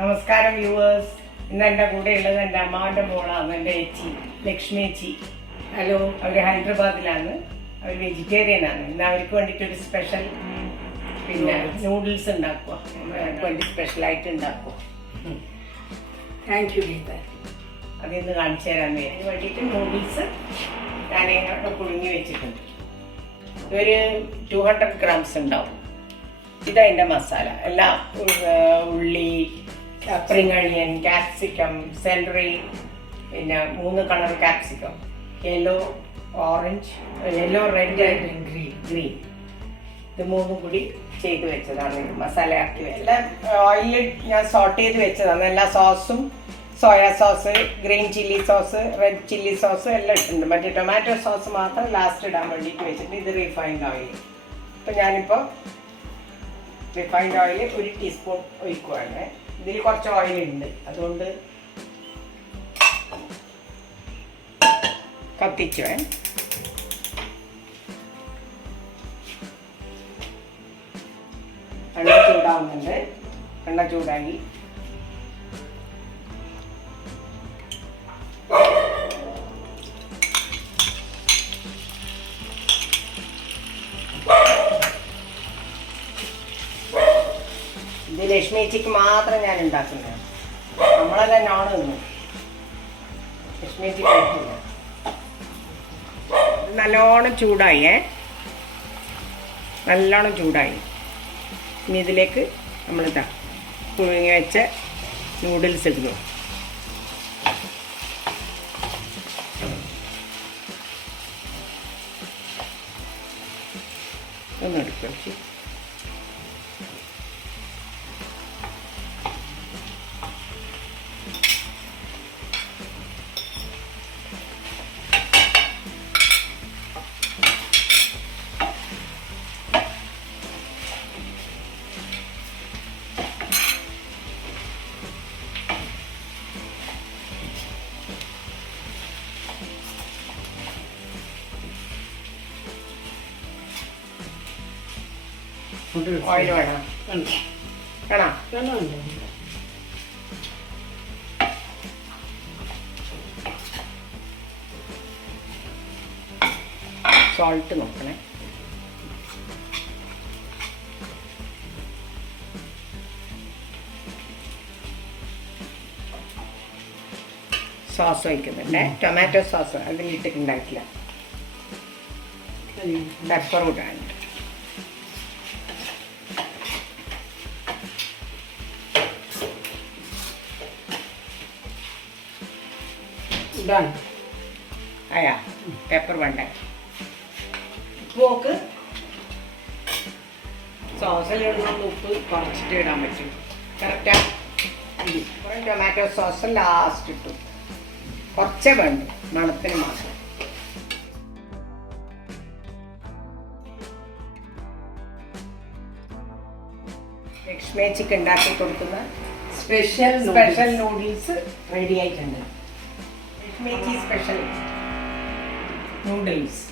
നമസ്കാരം വ്യൂവേഴ്സ്. ഇന്ന് എൻ്റെ കൂടെ ഉള്ളത് എൻ്റെ അമ്മാവൻ്റെ മോളാണ്, എൻ്റെ ചേച്ചി ലക്ഷ്മി ചേച്ചി. ഹലോ. അവർ ഹൈദരാബാദിലാണ്, അവർ വെജിറ്റേറിയനാണ്. ഇന്ന് അവർക്ക് വേണ്ടിയിട്ടൊരു സ്പെഷ്യൽ പിന്നെ നൂഡിൽസ് ഉണ്ടാക്കുക, അവർക്ക് വേണ്ടി സ്പെഷ്യലായിട്ട് ഉണ്ടാക്കുക. Thank you Geetha. അതിന്ന് കാണിച്ചു തരാൻ വേണ്ടിയിട്ട് നൂഡിൽസ് ഞാൻ ഇവിടെ പുഴുങ്ങി വെച്ചിട്ടുണ്ട്. ഇതൊരു 200 grams ഉണ്ടാവും. ഇതതിൻ്റെ മസാല എല്ലാം ഉള്ളി, സ്പ്രിംഗ് അണിയൻ, capsicum, celery, പിന്നെ 3 colour capsicum, yellow, orange, yellow, red and green. ഇത് 3 കൂടി ചെയ്ത് വെച്ചതാണ് മസാല ആക്കി. എല്ലാം ഓയിലിൽ ഞാൻ സോട്ട് ചെയ്ത് വെച്ചതാണ്. എല്ലാ സോസും, soya sauce, green chilli sauce, red chilli sauce എല്ലാം ഇട്ടിട്ടുണ്ട്. മറ്റേ ടൊമാറ്റോ സോസ് മാത്രം ലാസ്റ്റ് ഇടാൻ വേണ്ടിയിട്ട് വെച്ചിട്ടുണ്ട്. ഇത് റിഫൈൻഡ് ഓയിൽ. അപ്പോൾ ഞാനിപ്പോൾ റിഫൈൻഡ് ഓയിൽ 1 ടീസ്പൂൺ ഒഴിക്കുവാണ്. ഇതിൽ കുറച്ച് ഓയിലുണ്ട്, അതുകൊണ്ട് കത്തിച്ചു എണ്ണ ചൂടാവുന്നുണ്ട്. എണ്ണ ചൂടായി. ഇത് ലക്ഷ്മി ചേച്ചിക്ക് മാത്രം ഞാൻ ഉണ്ടാക്കുന്നത്. നമ്മളെല്ലാം നോൺ തിന്നു, ലക്ഷ്മി ചേച്ചി കഴിക്കില്ല. നല്ലോണം ചൂടായി, നല്ലോണം ചൂടായി. ഇനി ഇതിലേക്ക് നമ്മളിതാ പുഴുങ്ങി വെച്ച നൂഡിൽസ് ഇടുന്നു. ഒന്നെടുക്കും. ഓയിൽ വേണം, വേണം. സോൾട്ട് നോക്കണേ. സോസ് ഒഴിക്കുന്നുണ്ട്, ടൊമാറ്റോ സോസ് അതിലിട്ടിട്ടുണ്ടായിട്ടില്ല. പെപ്പർ ഇടാനുണ്ട്. അയാ പെപ്പർ വേണ്ട. ഉപ്പ് സോസിലിടുന്ന ഉപ്പ് കുറച്ചിട്ട് ഇടാൻ പറ്റും. കറക്റ്റാ. ടൊമാറ്റോ സോസ് ലാസ്റ്റ് ഇട്ടു, കുറച്ചേ വേണ്ട, മണത്തിന് മാത്രം. ലക്ഷ്മി ചേച്ചിക്ക് ഉണ്ടാക്കി കൊടുക്കുന്ന സ്പെഷ്യൽ നൂഡിൽസ് റെഡി ആയിട്ടുണ്ട്. ലക്ഷ്മി ചേച്ചി സ്പെഷ്യൽ നൂഡിൽസ്.